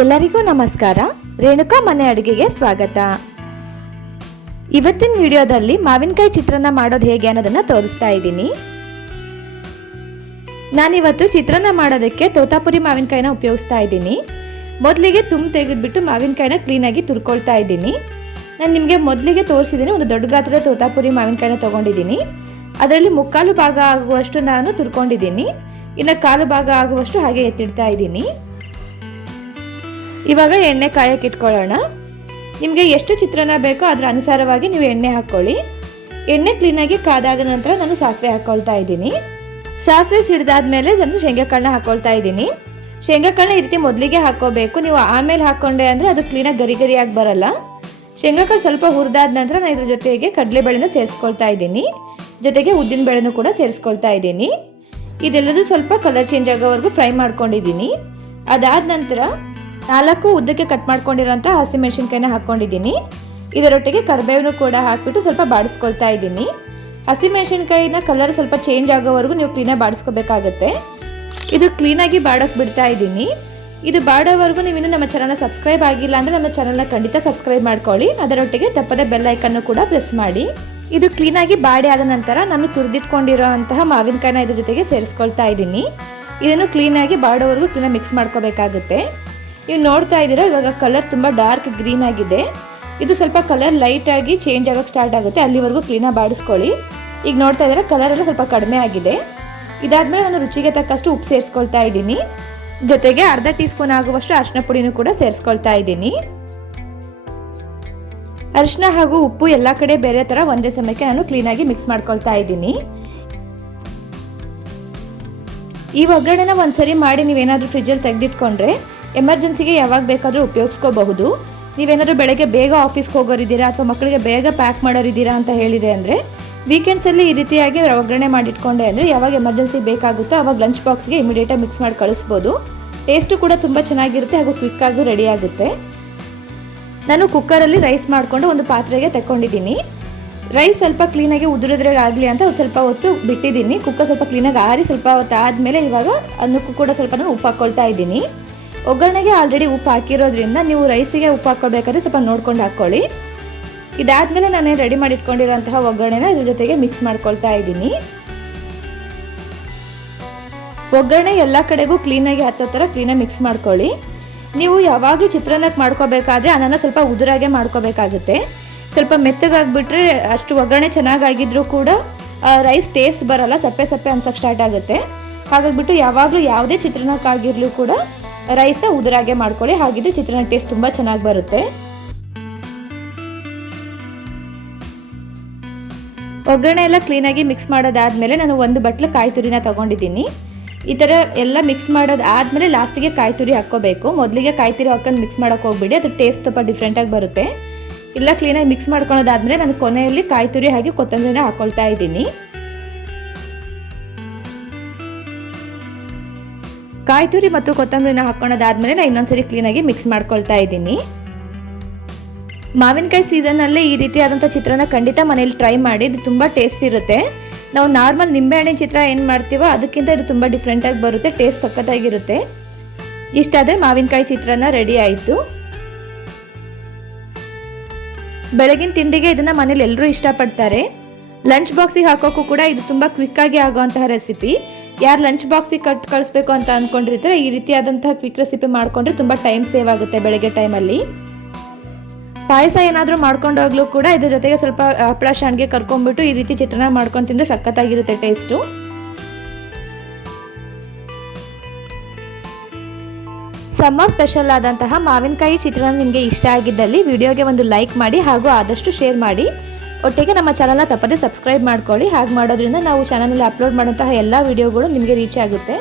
ಎಲ್ಲರಿಗೂ ನಮಸ್ಕಾರ. ರೇಣುಕಾ ಮನೆ ಅಡುಗೆಗೆ ಸ್ವಾಗತ. ಇವತ್ತಿನ ವಿಡಿಯೋದಲ್ಲಿ ಮಾವಿನಕಾಯಿ ಚಿತ್ರಾನ್ನ ಮಾಡೋದು ಹೇಗೆ ಅನ್ನೋದನ್ನ ತೋರಿಸ್ತಾ ಇದ್ದೀನಿ. ನಾನಿವತ್ತು ಚಿತ್ರಾನ್ನ ಮಾಡೋದಕ್ಕೆ ತೋತಾಪುರಿ ಮಾವಿನಕಾಯಿನ ಉಪಯೋಗಿಸ್ತಾ ಇದ್ದೀನಿ. ಮೊದಲಿಗೆ ತೆಗೆದುಬಿಟ್ಟು ಮಾವಿನಕಾಯಿನ ಕ್ಲೀನಾಗಿ ತುರ್ಕೊಳ್ತಾ ಇದ್ದೀನಿ. ನಾನು ನಿಮಗೆ ಮೊದಲಿಗೆ ತೋರಿಸಿದ್ದೀನಿ, ಒಂದು ದೊಡ್ಡ ಗಾತ್ರದ ತೋತಾಪುರಿ ಮಾವಿನಕಾಯಿನ ತೊಗೊಂಡಿದ್ದೀನಿ. ಅದರಲ್ಲಿ ಮುಕ್ಕಾಲು ಭಾಗ ಆಗುವಷ್ಟು ನಾನು ತುರ್ಕೊಂಡಿದ್ದೀನಿ. ಇನ್ನು ಕಾಲು ಭಾಗ ಆಗುವಷ್ಟು ಹಾಗೆ ಎತ್ತಿಡ್ತಾ ಇದ್ದೀನಿ. ಇವಾಗ ಎಣ್ಣೆ ಕಾಯಕ್ಕೆ ಇಟ್ಕೊಳ್ಳೋಣ. ನಿಮಗೆ ಎಷ್ಟು ಚಿತ್ರಾನ್ನ ಬೇಕೋ ಅದರ ಅನುಸಾರವಾಗಿ ನೀವು ಎಣ್ಣೆ ಹಾಕ್ಕೊಳ್ಳಿ. ಎಣ್ಣೆ ಕ್ಲೀನಾಗಿ ಕಾದಾದ ನಂತರ ನಾನು ಸಾಸಿವೆ ಹಾಕ್ಕೊಳ್ತಾ ಇದ್ದೀನಿ. ಸಾಸಿವೆ ಸಿಡಿದಾದ್ಮೇಲೆ ನಾನು ಶೇಂಗಾಕಾಳನ್ನ ಹಾಕ್ಕೊಳ್ತಾ ಇದ್ದೀನಿ. ಶೇಂಗಾಕಾಳನ್ನ ಈ ರೀತಿ ಮೊದಲಿಗೆ ಹಾಕ್ಕೋಬೇಕು. ನೀವು ಆಮೇಲೆ ಹಾಕ್ಕೊಂಡೆ ಅಂದರೆ ಅದು ಕ್ಲೀನಾಗಿ ಗರಿ ಗರಿಯಾಗಿ ಬರಲ್ಲ. ಶೇಂಗಾಕಾಳು ಸ್ವಲ್ಪ ಹುರಿದಾದ ನಂತರ ನಾನು ಇದ್ರ ಜೊತೆಗೆ ಕಡಲೆಬೇಳೆನ ಸೇರಿಸ್ಕೊಳ್ತಾ ಇದ್ದೀನಿ. ಜೊತೆಗೆ ಉದ್ದಿನ ಬೇಳೆನೂ ಕೂಡ ಸೇರಿಸ್ಕೊಳ್ತಾ ಇದ್ದೀನಿ. ಇದೆಲ್ಲದೂ ಸ್ವಲ್ಪ ಕಲರ್ ಚೇಂಜ್ ಆಗೋವರೆಗೂ ಫ್ರೈ ಮಾಡ್ಕೊಂಡಿದ್ದೀನಿ. ಅದಾದ ನಂತರ 4 ಉದ್ದಕ್ಕೆ ಕಟ್ ಮಾಡ್ಕೊಂಡಿರೋಂಥ ಹಸಿಮೆಣಸಿನ್ಕಾಯಿನ ಹಾಕ್ಕೊಂಡಿದ್ದೀನಿ. ಇದರೊಟ್ಟಿಗೆ ಕರಿಬೇವನ್ನು ಕೂಡ ಹಾಕಿಬಿಟ್ಟು ಸ್ವಲ್ಪ ಬಾಡಿಸ್ಕೊಳ್ತಾ ಇದ್ದೀನಿ. ಹಸಿಮೆಣಸಿನ್ಕಾಯಿನ ಕಲರ್ ಸ್ವಲ್ಪ ಚೇಂಜ್ ಆಗೋವರೆಗೂ ನೀವು ಕ್ಲೀನಾಗಿ ಬಾಡಿಸ್ಕೋಬೇಕಾಗತ್ತೆ. ಇದು ಕ್ಲೀನಾಗಿ ಬಾಡೋಕ್ಕೆ ಬಿಡ್ತಾ ಇದ್ದೀನಿ. ಇದು ಬಾಡೋವರೆಗೂ ನೀವು ಇನ್ನೂ ನಮ್ಮ ಚಾನಲ್ನ ಸಬ್ಸ್ಕ್ರೈಬ್ ಆಗಿಲ್ಲ ಅಂದರೆ ನಮ್ಮ ಚಾನಲ್ನ ಖಂಡಿತ ಸಬ್ಸ್ಕ್ರೈಬ್ ಮಾಡ್ಕೊಳ್ಳಿ. ಅದರೊಟ್ಟಿಗೆ ತಪ್ಪದೆ ಬೆಲ್ ಐಕನ್ನು ಕೂಡ ಪ್ರೆಸ್ ಮಾಡಿ. ಇದು ಕ್ಲೀನಾಗಿ ಬಾಡಿ ಆದ ನಂತರ ನಾನು ತುರಿದಿಟ್ಕೊಂಡಿರೋ ಅಂತಹ ಮಾವಿನಕಾಯಿನ ಇದ್ರ ಜೊತೆಗೆ ಸೇರಿಸ್ಕೊಳ್ತಾ ಇದ್ದೀನಿ. ಇದನ್ನು ಕ್ಲೀನಾಗಿ ಬಾಡೋವರೆಗೂ ಕ್ಲೀನಾಗಿ ಮಿಕ್ಸ್ ಮಾಡ್ಕೋಬೇಕಾಗುತ್ತೆ. ನೀವು ನೋಡ್ತಾ ಇದ್ದೀರಾ, ಇವಾಗ ಕಲರ್ ತುಂಬ ಡಾರ್ಕ್ ಗ್ರೀನ್ ಆಗಿದೆ. ಇದು ಸ್ವಲ್ಪ ಕಲರ್ ಲೈಟಾಗಿ ಚೇಂಜ್ ಆಗೋಕ್ಕೆ ಸ್ಟಾರ್ಟ್ ಆಗುತ್ತೆ. ಅಲ್ಲಿವರೆಗೂ ಕ್ಲೀನಾಗಿ ಬಾಡಿಸ್ಕೊಳ್ಳಿ. ಈಗ ನೋಡ್ತಾ ಇದ್ದೀರಾ, ಕಲರ್ ಎಲ್ಲ ಸ್ವಲ್ಪ ಕಡಿಮೆ ಆಗಿದೆ. ಇದಾದಮೇಲೆ ನಾನು ರುಚಿಗೆ ತಕ್ಕಷ್ಟು ಉಪ್ಪು ಸೇರಿಸ್ಕೊಳ್ತಾ ಇದ್ದೀನಿ. ಜೊತೆಗೆ ಅರ್ಧ ಟೀ ಸ್ಪೂನ್ ಆಗುವಷ್ಟು ಅರಿಶಿನ ಪುಡಿನೂ ಕೂಡ ಸೇರಿಸ್ಕೊಳ್ತಾ ಇದ್ದೀನಿ. ಅರಿಶಿನ ಹಾಗೂ ಉಪ್ಪು ಎಲ್ಲ ಕಡೆ ಬೇರೆ ಥರ ಒಂದೇ ಸಮಯಕ್ಕೆ ನಾನು ಕ್ಲೀನಾಗಿ ಮಿಕ್ಸ್ ಮಾಡ್ಕೊಳ್ತಾ ಇದ್ದೀನಿ. ಈ ಒಗ್ಗರಣೆನ ಒಂದ್ಸರಿ ಮಾಡಿ ನೀವೇನಾದರೂ ಫ್ರಿಜ್ಜಲ್ಲಿ ತೆಗೆದಿಟ್ಕೊಂಡ್ರೆ ಎಮರ್ಜೆನ್ಸಿಗೆ ಯಾವಾಗ ಬೇಕಾದರೂ ಉಪಯೋಗಿಸ್ಕೋಬಹುದು. ನೀವೇನಾದರೂ ಬೆಳಗ್ಗೆ ಬೇಗ ಆಫೀಸ್ಗೆ ಹೋಗೋರಿದ್ದೀರಾ ಅಥವಾ ಮಕ್ಕಳಿಗೆ ಬೇಗ ಪ್ಯಾಕ್ ಮಾಡೋರಿದ್ದೀರಾ ಅಂತ ಹೇಳಿದೆ ಅಂದರೆ ವೀಕೆಂಡ್ಸಲ್ಲಿ ಈ ರೀತಿಯಾಗಿ ಒಗ್ಗರಣೆ ಮಾಡಿಟ್ಕೊಂಡೆ ಅಂದರೆ ಯಾವಾಗ ಎಮರ್ಜೆನ್ಸಿ ಬೇಕಾಗುತ್ತೋ ಆವಾಗ ಲಂಚ್ ಬಾಕ್ಸ್ಗೆ ಇಮಿಡಿಯೇಟಾಗಿ ಮಿಕ್ಸ್ ಮಾಡಿ ಕಳಿಸ್ಬೋದು. ಟೇಸ್ಟು ಕೂಡ ತುಂಬ ಚೆನ್ನಾಗಿರುತ್ತೆ ಹಾಗೂ ಕ್ವಿಕ್ಕಾಗೂ ರೆಡಿ ಆಗುತ್ತೆ. ನಾನು ಕುಕ್ಕರಲ್ಲಿ ರೈಸ್ ಮಾಡಿಕೊಂಡು ಒಂದು ಪಾತ್ರೆಗೆ ತಗೊಂಡಿದ್ದೀನಿ. ರೈಸ್ ಸ್ವಲ್ಪ ಕ್ಲೀನಾಗಿ ಉದುರಿದ್ರಾಗ ಆಗಲಿ ಅಂತ ಸ್ವಲ್ಪ ಹೊತ್ತು ಬಿಟ್ಟಿದ್ದೀನಿ. ಕುಕ್ಕರ್ ಸ್ವಲ್ಪ ಕ್ಲೀನಾಗಿ ಆರಿ ಸ್ವಲ್ಪ ಹೊತ್ತು ಆದಮೇಲೆ ಇವಾಗ ಅನ್ನಕ್ಕೂ ಕೂಡ ಸ್ವಲ್ಪ ನಾನು ಉಪ್ಪು ಹಾಕ್ಕೊಳ್ತಾ ಇದ್ದೀನಿ. ಒಗ್ಗರಣೆಗೆ ಆಲ್ರೆಡಿ ಉಪ್ಪು ಹಾಕಿರೋದ್ರಿಂದ ನೀವು ರೈಸಿಗೆ ಉಪ್ಪು ಹಾಕ್ಕೋಬೇಕಾದ್ರೆ ಸ್ವಲ್ಪ ನೋಡ್ಕೊಂಡು ಹಾಕ್ಕೊಳ್ಳಿ. ಇದಾದಮೇಲೆ ನಾನು ರೆಡಿ ಮಾಡಿ ಇಟ್ಕೊಂಡಿರೋಂತಹ ಒಗ್ಗರಣೆನ ಇದ್ರ ಜೊತೆಗೆ ಮಿಕ್ಸ್ ಮಾಡ್ಕೊಳ್ತಾ ಇದ್ದೀನಿ. ಒಗ್ಗರಣೆ ಎಲ್ಲ ಕಡೆಗೂ ಕ್ಲೀನಾಗಿ ಹತ್ತೋ ಥರ ಕ್ಲೀನಾಗಿ ಮಿಕ್ಸ್ ಮಾಡ್ಕೊಳ್ಳಿ. ನೀವು ಯಾವಾಗಲೂ ಚಿತ್ರಾನ್ನಕ್ಕೆ ಮಾಡ್ಕೋಬೇಕಾದ್ರೆ ಅನ್ನನ ಸ್ವಲ್ಪ ಉದುರಾಗೆ ಮಾಡ್ಕೋಬೇಕಾಗುತ್ತೆ. ಸ್ವಲ್ಪ ಮೆತ್ತಗಾಗಿಬಿಟ್ರೆ ಅಷ್ಟು ಒಗ್ಗರಣೆ ಚೆನ್ನಾಗಾಗಿದ್ರೂ ಕೂಡ ರೈಸ್ ಟೇಸ್ಟ್ ಬರಲ್ಲ, ಸಪ್ಪೆ ಸಪ್ಪೆ ಅನ್ಸೋಕ್ಕೆ ಸ್ಟಾರ್ಟ್ ಆಗುತ್ತೆ. ಹಾಗಾಗಿಬಿಟ್ಟು ಯಾವಾಗಲೂ ಯಾವುದೇ ಚಿತ್ರಾನ್ನಕ್ಕಾಗಿರಲು ಕೂಡ ರೈಸ್ನ ಉದುರಾಗೆ ಮಾಡ್ಕೊಳ್ಳಿ. ಹಾಗಿದ್ರೆ ಚಿತ್ರಾನ್ನ ಟೇಸ್ಟ್ ತುಂಬ ಚೆನ್ನಾಗಿ ಬರುತ್ತೆ. ಒಗ್ಗರಣೆ ಎಲ್ಲ ಕ್ಲೀನಾಗಿ ಮಿಕ್ಸ್ ಮಾಡೋದಾದಮೇಲೆ ನಾನು ಒಂದು ಬಟ್ಲು ಕಾಯಿ ತುರಿನ ತೊಗೊಂಡಿದ್ದೀನಿ. ಈ ಥರ ಎಲ್ಲ ಮಿಕ್ಸ್ ಮಾಡೋದಾದಮೇಲೆ ಲಾಸ್ಟಿಗೆ ಕಾಯಿ ತುರಿ ಹಾಕ್ಕೋಬೇಕು. ಮೊದಲಿಗೆ ಕಾಯಿ ತುರಿ ಹಾಕೊಂಡು ಮಿಕ್ಸ್ ಮಾಡೋಕ್ಕೆ ಹೋಗ್ಬಿಡಿ, ಅದು ಟೇಸ್ಟ್ ಸ್ವಲ್ಪ ಡಿಫ್ರೆಂಟಾಗಿ ಬರುತ್ತೆ. ಎಲ್ಲ ಕ್ಲೀನಾಗಿ ಮಿಕ್ಸ್ ಮಾಡ್ಕೊಳ್ಳೋದಾದಮೇಲೆ ನಾನು ಕೊನೆಯಲ್ಲಿ ಕಾಯಿ ತುರಿ ಹಾಗೆ ಕೊತ್ತಂಬರಿನ ಹಾಕ್ಕೊಳ್ತಾ ಇದ್ದೀನಿ. ಕಾಯಿ ತುರಿ ಮತ್ತು ಕೊತ್ತಂಬರಿನ ಹಾಕ್ಕೊಳ್ಳೋದಾದ್ಮೇಲೆ ನಾನು ಇನ್ನೊಂದ್ಸರಿ ಕ್ಲೀನಾಗಿ ಮಿಕ್ಸ್ ಮಾಡ್ಕೊಳ್ತಾ ಇದ್ದೀನಿ. ಮಾವಿನಕಾಯಿ ಸೀಸನ್ನಲ್ಲೇ ಈ ರೀತಿಯಾದಂಥ ಚಿತ್ರಾನ್ನ ಖಂಡಿತ ಮನೇಲಿ ಟ್ರೈ ಮಾಡಿ. ಇದು ತುಂಬ ಟೇಸ್ಟ್ ಇರುತ್ತೆ. ನಾವು ನಾರ್ಮಲ್ ನಿಂಬೆಹಣ್ಣಿನ ಚಿತ್ರ ಏನು ಮಾಡ್ತೀವೋ ಅದಕ್ಕಿಂತ ಇದು ತುಂಬ ಡಿಫ್ರೆಂಟಾಗಿ ಬರುತ್ತೆ. ಟೇಸ್ಟ್ ಸಖತ್ತಾಗಿರುತ್ತೆ. ಇಷ್ಟಾದರೆ ಮಾವಿನಕಾಯಿ ಚಿತ್ರಾನ್ನ ರೆಡಿ ಆಯಿತು. ಬೆಳಗಿನ ತಿಂಡಿಗೆ ಇದನ್ನು ಮನೇಲಿ ಎಲ್ಲರೂ ಇಷ್ಟಪಡ್ತಾರೆ. ಲಂಚ್ ಬಾಕ್ಸಿಗೆ ಹಾಕೋಕ್ಕೂ ಕೂಡ ಇದು ತುಂಬ ಕ್ವಿಕ್ಕಾಗಿ ಆಗೋವಂತಹ ರೆಸಿಪಿ. ಯಾರು ಲಂಚ್ ಬಾಕ್ಸಿಗೆ ಕಳಿಸ್ಬೇಕು ಅಂತ ಅಂದ್ಕೊಂಡಿರ್ತಾರೆ ಈ ರೀತಿಯಾದಂತಹ ಕ್ವಿಕ್ ರೆಸಿಪಿ ಮಾಡಿಕೊಂಡ್ರೆ ತುಂಬ ಟೈಮ್ ಸೇವ್ ಆಗುತ್ತೆ ಬೆಳಗ್ಗೆ ಟೈಮಲ್ಲಿ. ಪಾಯಸ ಏನಾದರೂ ಮಾಡ್ಕೊಂಡೋಗ್ಲೂ ಕೂಡ ಇದ್ರ ಜೊತೆಗೆ ಸ್ವಲ್ಪ ಹಪ್ಪಳ ಶಾಣ್ಗೆ ಕರ್ಕೊಂಡ್ಬಿಟ್ಟು ಈ ರೀತಿ ಚಿತ್ರಾನ್ನ ಮಾಡ್ಕೊಂಡು ತಿಂದರೆ ಸಖತ್ತಾಗಿರುತ್ತೆ ಟೇಸ್ಟು. ಸಮ್ಮರ್ ಸ್ಪೆಷಲ್ ಆದಂತಹ ಮಾವಿನಕಾಯಿ ಚಿತ್ರಾನ್ನ ನಿಮಗೆ ಇಷ್ಟ ಆಗಿದ್ದಲ್ಲಿ ವಿಡಿಯೋಗೆ ಒಂದು ಲೈಕ್ ಮಾಡಿ ಹಾಗೂ ಆದಷ್ಟು ಶೇರ್ ಮಾಡಿ. ಒಟ್ಟಿಗೆ ನಮ್ಮ ಚಾನಲ್ನ ತಪ್ಪದೆ ಸಬ್ಸ್ಕ್ರೈಬ್ ಮಾಡ್ಕೊಳ್ಳಿ. ಹಾಗೆ ಮಾಡೋದ್ರಿಂದ ನಾವು ಚಾನಲಲ್ಲಿ ಅಪ್ಲೋಡ್ ಮಾಡೋಂತಹ ಎಲ್ಲ ವಿಡಿಯೋಗಳು ನಿಮಗೆ ರೀಚ್ ಆಗುತ್ತೆ.